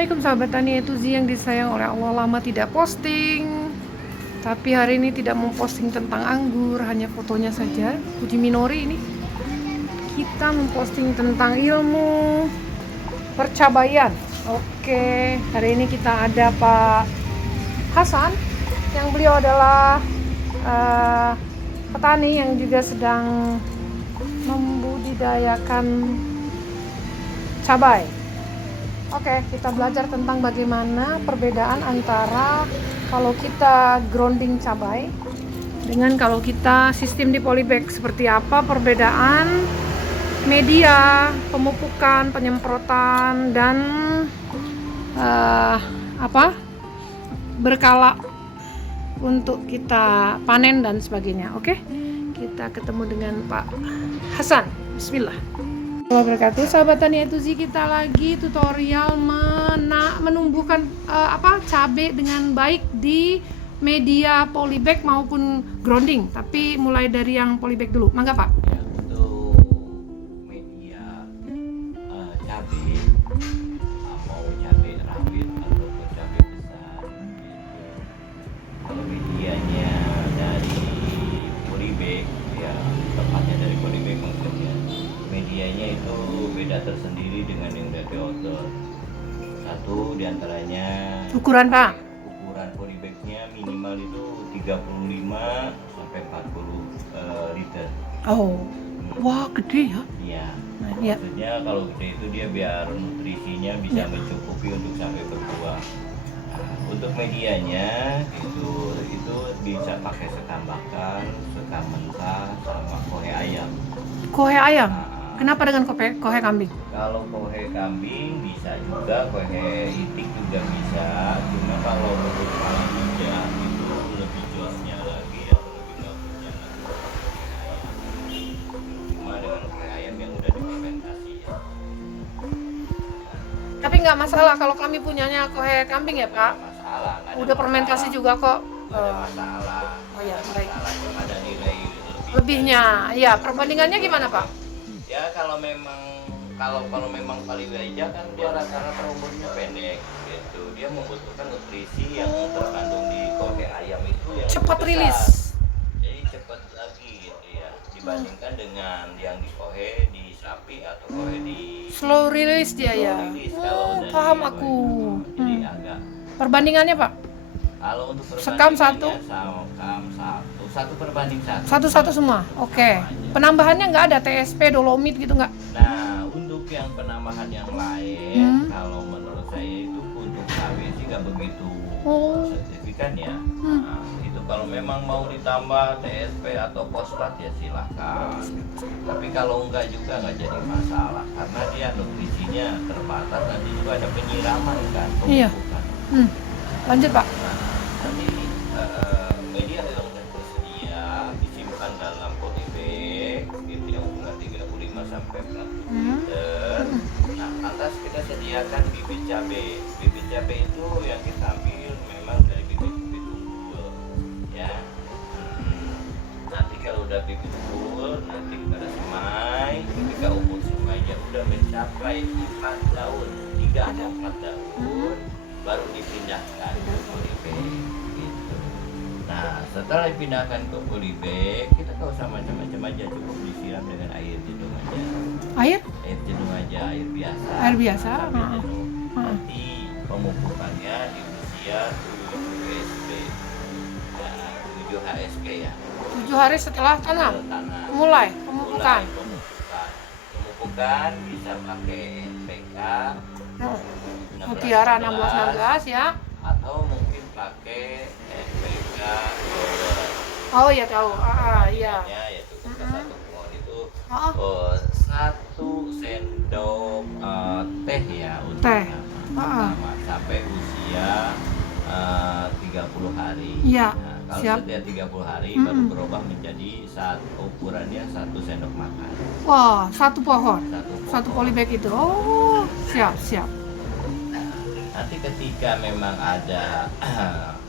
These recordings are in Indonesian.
Assalamualaikum sahabat tani, itu Zi yang disayang oleh Allah. Lama tidak posting, tapi hari ini tidak memposting tentang anggur, hanya fotonya saja. Puji Minori ini kita memposting tentang ilmu percabaian. Oke, hari ini kita ada Pak Hasan, yang beliau adalah petani yang juga sedang membudidayakan cabai. Oke, kita belajar tentang bagaimana perbedaan antara kalau kita grounding cabai dengan kalau kita sistem di polybag. Seperti apa perbedaan media, pemupukan, penyemprotan, dan berkala untuk kita panen dan sebagainya. Oke, kita ketemu dengan Pak Hasan. Bismillah. Wabarakatuh, sahabat tani itu sih kita lagi tutorial menumbuhkan cabai dengan baik di media polybag maupun grounding. Tapi mulai dari yang polybag dulu, mangga Pak. Ya, untuk media cabai, mau cabai rawit ataupun cabai besar, kalau medianya dari polybag, ya tepatnya dari polybag maksudnya, medianya itu beda tersendiri dengan yang dari outdoor. Satu diantaranya Ukuran Pak? Ukuran polybagnya minimal itu 35 sampai 40 liter. Oh, wah gede ya? Iya. Ya. Maksudnya kalau gede itu dia biar nutrisinya bisa mencukupi untuk sampai berbuah. Nah, untuk medianya itu bisa pakai sekam bakar, sekam mentah, sama kohe ayam. Kohe ayam? Nah, Kenapa dengan kohe kambing? kalau kohe kambing bisa juga, kohe itik juga bisa. Cuma kalau untuk paling mudah itu lebih josnya lagi atau lebih bagusnya lagi kohe ayam. Cuma dengan kohe ayam yang udah difermentasi ya. Tapi nggak masalah kalau kami punyanya kohe kambing ya Pak? Masalah. Udah fermentasi juga kok. Nggak ada masalah. Oh ya, baik. Masalah cuma ada nilai Lebihnya, ya perbandingannya gimana Pak? Ya kalau memang palawija kan dia rata-rata umurnya pendek gitu. Dia membutuhkan nutrisi yang terkandung di kohe ayam itu yang Cepat besar. rilis. Jadi cepat lagi gitu ya dibandingkan dengan yang di kohe di sapi atau kohe di Slow release dia ya. slow release kalau dari Paham kohe aku. itu. Jadi agak Perbandingannya Pak? kalau untuk Sekam satu? sekam satu perbanding satu. Satu-satu semua? Oke. Penambahannya nggak ada TSP, dolomit gitu nggak? Nah, untuk yang penambahan yang lain, kalau menurut saya itu untuk cabai sih nggak begitu signifikan ya. Nah, itu kalau memang mau ditambah TSP atau fosfat ya silahkan. Tapi kalau enggak juga nggak jadi masalah karena dia nutrisinya terbatas. Nanti juga ada penyiraman kan, Iya. pemupukan. Lanjut Pak. Nah, nanti media yang sudah tersedia disimpan dalam polybag gitu yang ukuran 35 sampai 40 liter. Nah, atas kita sediakan bibit cabai. Bibit cabai itu yang kita ambil memang dari bibit-bibit unggul ya. Nanti kalau udah bibit unggul, nanti pada semai, ketika umur semainya udah mencapai 4 daun, 3 atau 4 daun, baru dipindahkan ke polybag gitu. Nah, setelah dipindahkan ke polybag, kita nggak usah macam-macam aja, cukup disiram dengan air jedung aja. Air? Air jedung aja, air biasa. Air biasa. Sambil jenuh. Nanti pemupukannya di usia 7 HSP. Nah, 7 HSP ya. 7 hari setelah tanam? Tanam. Mulai pemupukan? Pemupukan bisa pakai NPK. Mutiara 1616 ya. Atau mungkin pakai NPK roller. Oh ya tahu. Iya. Yaitu satu pohon itu Oh. 1 sendok teh ya untuk Teh. pertama sampai usia 30 hari. Iya. Nah, kalau Siap. setiap 30 hari baru berubah menjadi ukurannya 1 sendok makan. Wah, satu pohon. Satu pohon. Polybag itu. Oh, siap. Nanti ketika memang ada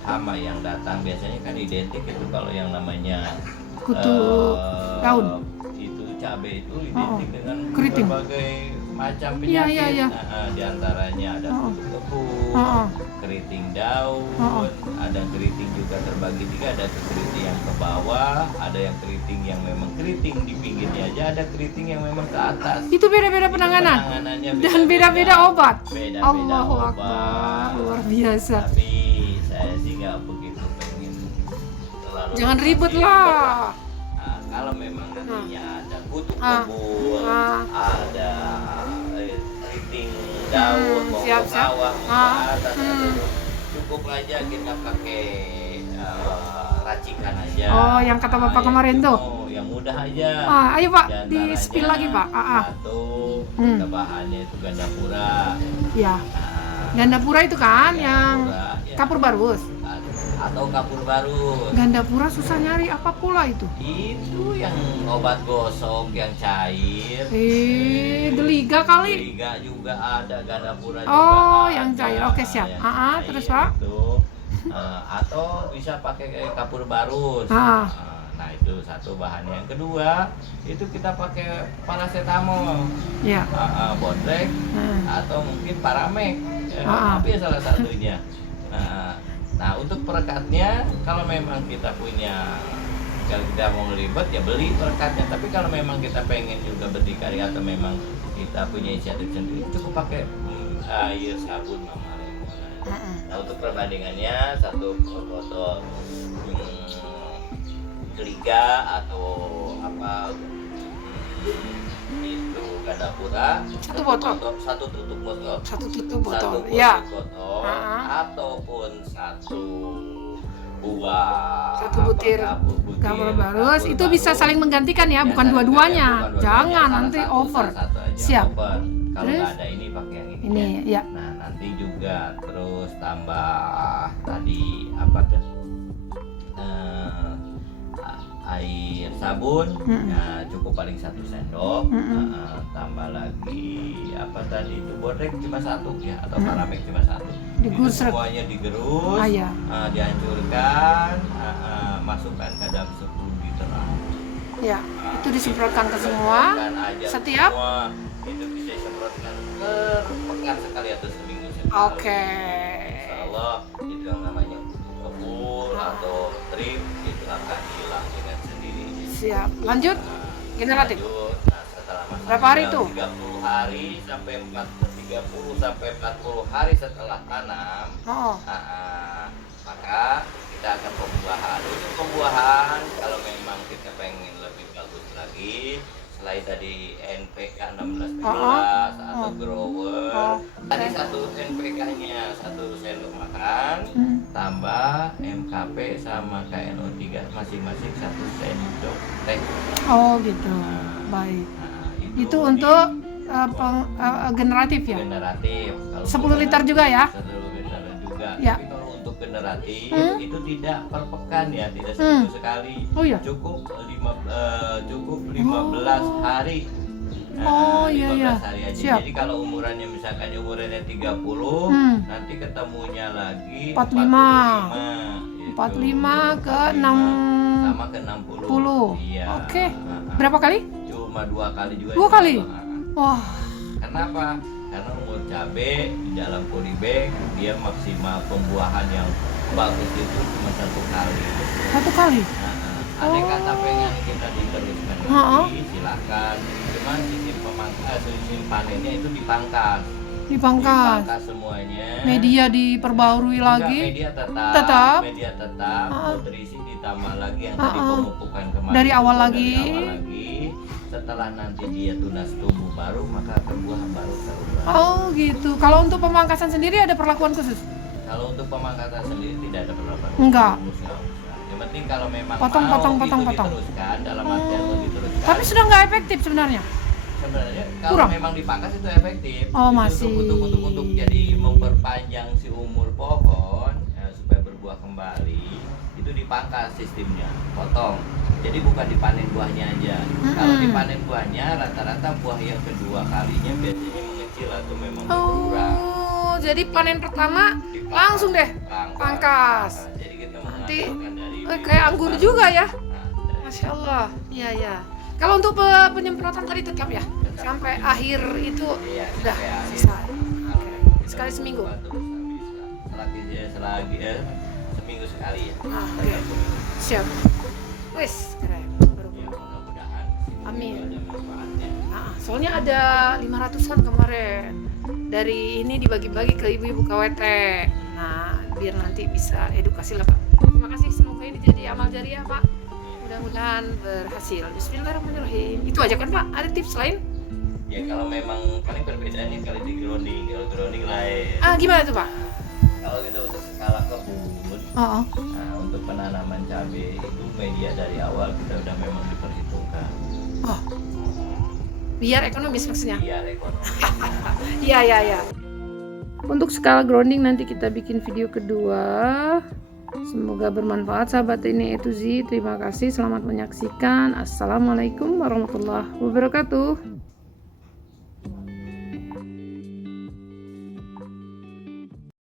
hama yang datang, biasanya kan identik itu kalau yang namanya Kutu daun. itu cabai itu identik dengan keriting. berbagai macam Iya, penyakit. iya, iya. Di antaranya ada kutu kebun, Heeh. keriting daun, Heeh. ada keriting juga terbagi tiga, ada keriting yang ke bawah, ada yang keriting yang memang keriting di pinggirnya aja, ada keriting yang memang ke atas. Itu beda-beda Itu penanganan penanganannya dan beda-beda obat. Beda-beda Allahu obat. Akbar, luar biasa. Tapi saya sih nggak begitu pengen terlalu Jangan ribet lah. Nah, kalau memang nantinya ada kutu Ah. kebun, Ah. ada keriting daun, mau siap, ke siap. bawah, mau Ah. ke atas, cukup aja kita pakai racikan aja. Oh, yang kata Bapak kemarin tuh. Yang mudah aja. Ayo Pak, Di di antaranya spill lagi Pak. Satu, kita bahannya itu gandapura. Ya, Nah, Gandapura itu kan yang gandapura, ya. kapur barus. Atau kapur barus. Gandapura susah nyari apa pula itu? Itu yang obat gosok yang cair. Deliga kali. Liga juga ada, gandapura juga Oh, ada. yang cair. Oke, siap. Yang Ah, cair terus, Pak? itu. Atau bisa pakai kapur barus. Ah. Nah, itu satu bahannya. Yang kedua, itu kita pakai paracetamol. Ya. Bodrek atau mungkin paramek. Tapi salah satunya. Nah, untuk perekatnya, kalau memang kita punya, kalau kita mau ribet ya beli perekatnya. Tapi kalau memang kita pengen juga berdikari atau memang kita punya inisiatif sendiri, cukup pakai air sabun Mama Lemon. Nah, untuk perbandingannya satu botol Liga atau apa itu gandapura, Satu botol. satu tutup botol. Satu tutup botol. Satu Ya. botol Ah. ataupun satu buah Satu butir kapur barus itu bisa barus. saling menggantikan ya, bukan saling dua-duanya. gantikan, Jangan Salah nanti satu, over. salah satu aja Siap. over. Kalau Terus? nggak ada ini pakai yang ini. Ini ya. Nah, nanti juga terus tambah tadi apa tuh? Air sabun, ya cukup paling 1 sendok. Tambah lagi apa tadi itu bodrek cuma 1 ya, atau paramek cuma 1. Digusrek. Itu semuanya digerus, Iya. dihancurkan, masukkan ke dalam 10 liter. Ya, itu disemprotkan ke semua. Semprotkan aja Setiap? semua. Itu bisa disemprotkan per pekan sekali atau seminggu sekali. Oke. Insya Allah itu yang namanya kebul atau trip itu akan hilang dengan sendirinya. Siap. Lanjut. Generatif. Lanjut, nah, setelah masa Berapa hari tinggal tuh? 30 hari sampai 30 sampai 40 hari setelah tanam, Oh. maka kita akan pembuahan. Untuk pembuahan, kalau memang kita pengen lebih bagus lagi, selain tadi NPK 16-17 atau grower, tadi satu NPK-nya 1 sendok makan, tambah MKP sama KNO3 masing-masing 1 sendok teh. Oh, gitu. Baik. Nah, Itu untuk generatif ya? generatif. Kalau 10 liter juga ya? 10 liter juga. Ya. Tapi kalau untuk generatif itu tidak per pekan ya, tidak seminggu sekali. Oh, iya? Cukup 15 hari. Oh, iya, 15 iya. hari aja. Siap. Jadi kalau umurannya misalkan umurannya 30, nanti ketemunya lagi 45. 45 ke 6 sama ke 60. 10. Iya. Oke. Berapa kali? Cuma 2 kali juga. 2 kali? Nah, Wah. Kenapa? Karena umur cabai di dalam polybag dia maksimal pembuahan yang bagus itu cuma 1 kali. 1 kali? Andai kata pengen kita diteruskan lagi, silakan. Cuman sistem panennya itu dipangkas. Dipangkas. Dipangkas semuanya. Media diperbarui Enggak, lagi. media tetap. Tetap? Media tetap. Nutrisi ditambah lagi yang tadi pemupukan kemarin. Dari awal itu lagi. Dari awal lagi. Setelah nanti dia tunas tumbuh baru, maka perbuahan baru terulang. Oh, gitu. Kalau untuk pemangkasan sendiri ada perlakuan khusus? Kalau untuk pemangkasan sendiri tidak ada perlakuan Enggak. khusus, enggak usah. Yang penting kalau memang Potong, mau potong, itu potong, potong. diteruskan, dalam artian mau diteruskan. Tapi sudah nggak efektif sebenarnya. Sebenarnya kalau Kurang? memang dipangkas itu efektif. Oh, Itu masih. untuk jadi memperpanjang si umur pohon supaya berbuah kembali, itu dipangkas sistemnya, potong. Jadi bukan dipanen buahnya aja. Kalau dipanen buahnya, rata-rata buah yang kedua kalinya biasanya mengecil atau memang berkurang. Oh, jadi panen pertama Dipangkas. langsung deh pangkas. Jadi kita Nanti mengaturkan dari kayak anggur juga ya. Nah, dari Masya Allah. Iya, ya. Kalau untuk penyemprotan tadi tetap ya? sampai akhir itu Iya, udah sampai akhir. selesai. Kalau Sekali seminggu? Seminggu sekali ya. Oke. Siap. Wis, keren. Ya, mudah-mudahan Amin. ada manfaatnya. Soalnya ada 500-an kemarin. Dari ini dibagi-bagi ke ibu-ibu KWT. Nah, biar nanti bisa edukasi lah, Pak. Terima kasih, semoga ini jadi amal jariah, Pak. Mudah-mudahan berhasil. Bismillahirrahmanirrahim. Itu aja kan, Pak? Ada tips lain? Ya kalau memang paling perbedaannya kali di grounding, kalau grounding lain. Gimana tuh, Pak? Kalau gitu untuk skala kebun, Oh. nah untuk penanaman cabai itu media dari awal kita udah memang diperhitungkan. Oh. Biar ekonomis maksudnya. Biar ekonomi. Iya. Untuk skala grounding nanti kita bikin video kedua. Semoga bermanfaat sahabat ini A to Z. Terima kasih, selamat menyaksikan. Assalamualaikum warahmatullahi wabarakatuh.